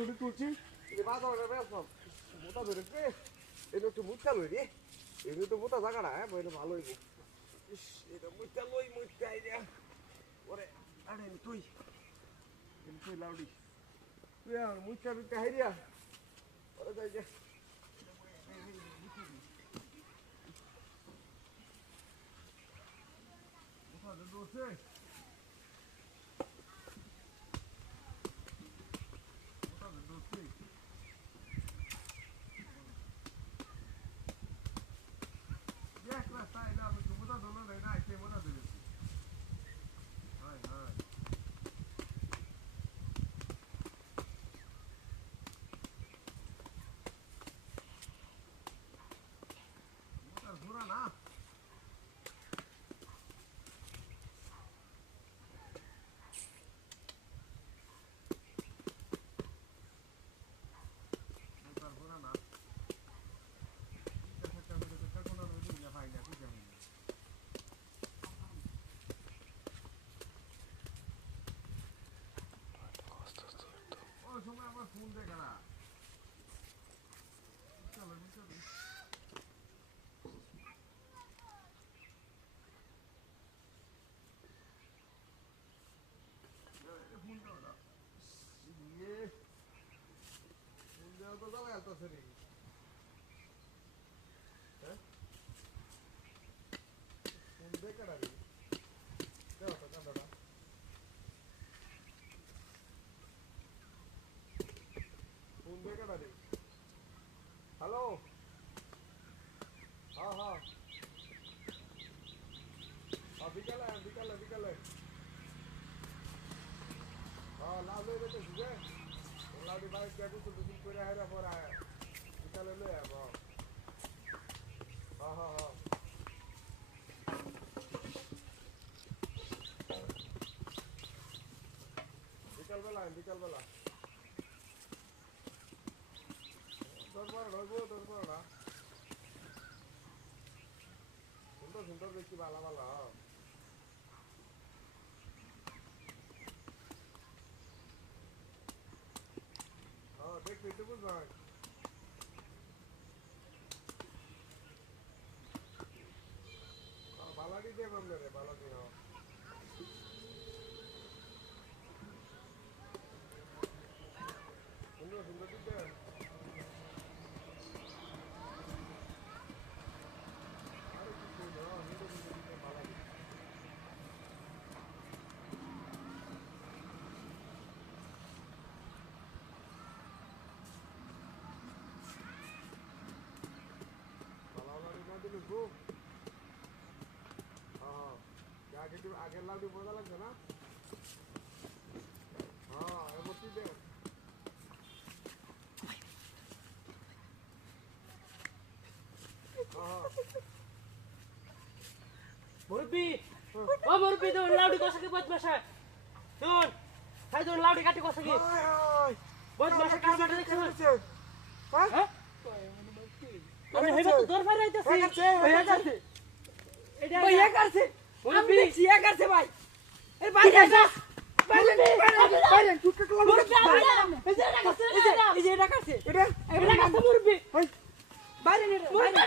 তুই তুলছি। মোটা ধরেছে এটা একটু মুচা লই রে। এটা তো মোটা জায়গা না হ্যাঁ এটা ভালো হইব। ইস, এটা মুচা লই মুচা আইডিয়া ওরে, আরে তুই। তুই, লাউডি। তুই আর মুচা দিতে হাইরিয়া ওরে, যাই যা। মোটা দোষে মোটা দোষে এক রাস্তা এটা আমি তো মোটা ধরলো না এটা আইসে মোটা ধরেছি হয় হয় মোটা ঘোরা না মোটা ঘোরা না একটা একটা করে তো কোনো রকম ইয়া পাই না কিছু আমি ওই সময় আমার ফোন দেখা না চলো চলো ফোন দাও না ইয়ে ফোন দেওয়া তো জ্বালা গেলতেছে রে হ্যাঁ ফোন দেখা না রে দেওয়া তো কান্দাটা ফোন দেখা না রে হ্যালো হ্যাঁ হ্যাঁ। হ্যাঁ বিকালে বিকালে বিকালে। হ্যাঁ লাভ লই রেখেছি যে লাউডি বাইক কে কিছু দুদিন করে হেরা পর বিকালে লই আব হ্যাঁ। হ্যাঁ হ্যাঁ বিকালবেলা আয়, বিকালবেলা দরবার হইব দরবার না সুন্দর সুন্দর দেখছি ভালো ভালো দেখবি তো বুঝবাই বালাডি দে বামলে রে বালাডি হ্যাঁ সুন্দর সুন্দর দিতে আরে কি সুন্দর সুন্দর সুন্দর দিতে বালাডি বালাডি না দিলে খুব হ্যাঁ আগে একটু আগের লাউডি মজা লাগছে না? হ্যাঁ এমতি দে। হ্যাঁ। মুরব্বি ও মুরব্বি তো লাউডি কষাকে বদমাশা। শুন হাই তো লাউডি কাটি কষাকে। বদমাশা কারবারটা দেখছ হ্যাঁ? হ্যাঁ? আমি হেবে তো দরবার আইতাছি। করছে। দেখছি এ করছে ভাই। এর বাইরে যা। বাইরে বাইরে বাইরে টুকটুক আমি এই যে এটা এই যে এটা করছে এটা এটা কাছে মুরব্বি। বাইরে বাইরে।